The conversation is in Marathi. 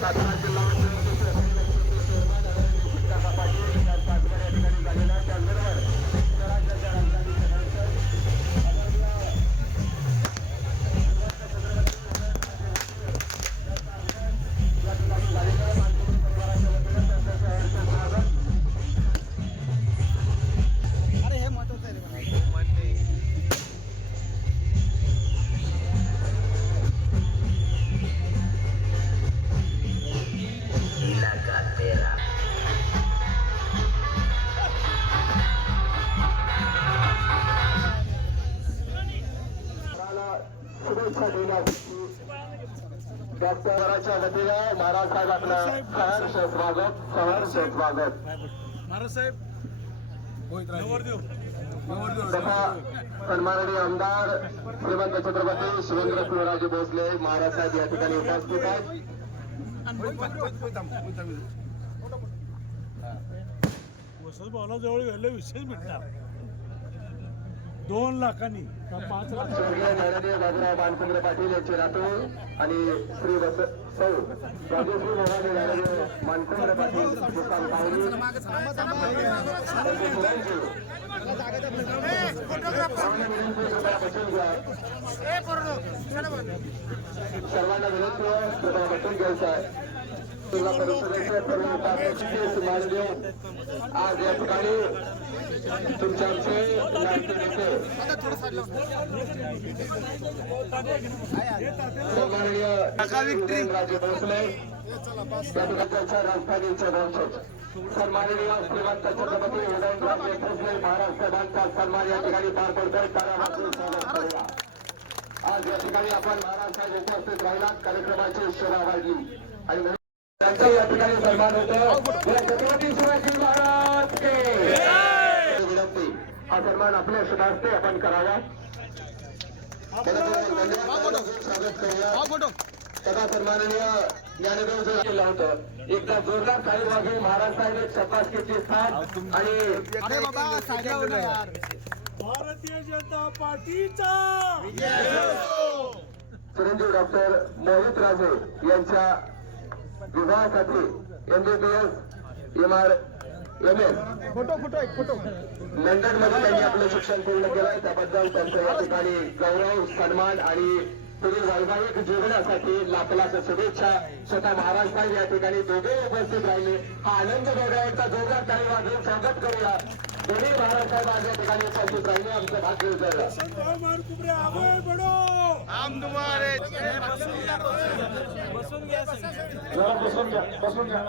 প্রার্থনার জন্য शुभेच्छा डॉक्टराच्या वतीने महाराज साहेब आपलं सहर्ष स्वागत सहर्ष स्वागत महाराज साहेब सन्माननीय आमदार श्रीमंत छत्रपती शिवेंद्र सिंहराजे भोसले महाराज साहेब या ठिकाणी उपस्थित आहेत. जवळ विशेष भेटणार. दोन लाखांनी. पाच लाख? स्वर्गीय माननीय बाबूराव बाणकुंद्रे पाटील यांचे नातू आणि श्री वस सौ राजश्री नारायण मानकुंद्रे पाटील मुक्काम पाहुणी सर्वांना विनंती आहे कृपया बसून घ्यायचं आहे. जिल्हा परिषदेचे आज या ठिकाणी तुमच्या आमचे राजे भोसले या ठिकाणच्या राजधानीचे वंशज सन्माननीय श्रीमंत छत्रपती उदयनराजे भोसले महाराज साहेबांचा सन्मान या ठिकाणी पार पडतोय. त्याला आपण स्वागत करूया. आज या ठिकाणी आपण महाराज साहेब उपस्थित राहिलात. कार्यक्रमाची शोभा वाढली. आणि त्यांचा या ठिकाणी सन्मान होतो. छत्रपती शिवाजी महाराज के. हा सन्मान आपल्या शुभास्ते आपण करावा स्वागत करूया सदा सन्माननीय ज्ञानदेव केलं होतं एकदा जोरदार साहेब वागे महाराज साहेब एक स्थान। आणि भारतीय जनता पार्टीचा। चिरंजीव डॉक्टर मोहित राजे यांच्या विवाहासाठी MBBS M R M S लंडनमध्ये त्यांनी आपलं शिक्षण पूर्ण केलंय त्याबद्दल त्यांचं या ठिकाणी गौरव सन्मान आणि पुढील वैवाहिक जीवनासाठी लाखलाख शुभेच्छा. स्वतः महाराज साहेब या ठिकाणी दोघे उपस्थित राहिले. हा आनंद एकदा जोरदार टाळी वाजवून स्वागत करूया. दोन्ही महाराज साहेब आज या ठिकाणी उपस्थित राहिले. आमचं भाग्य उजळलं. बसून घ्या बसून घ्या.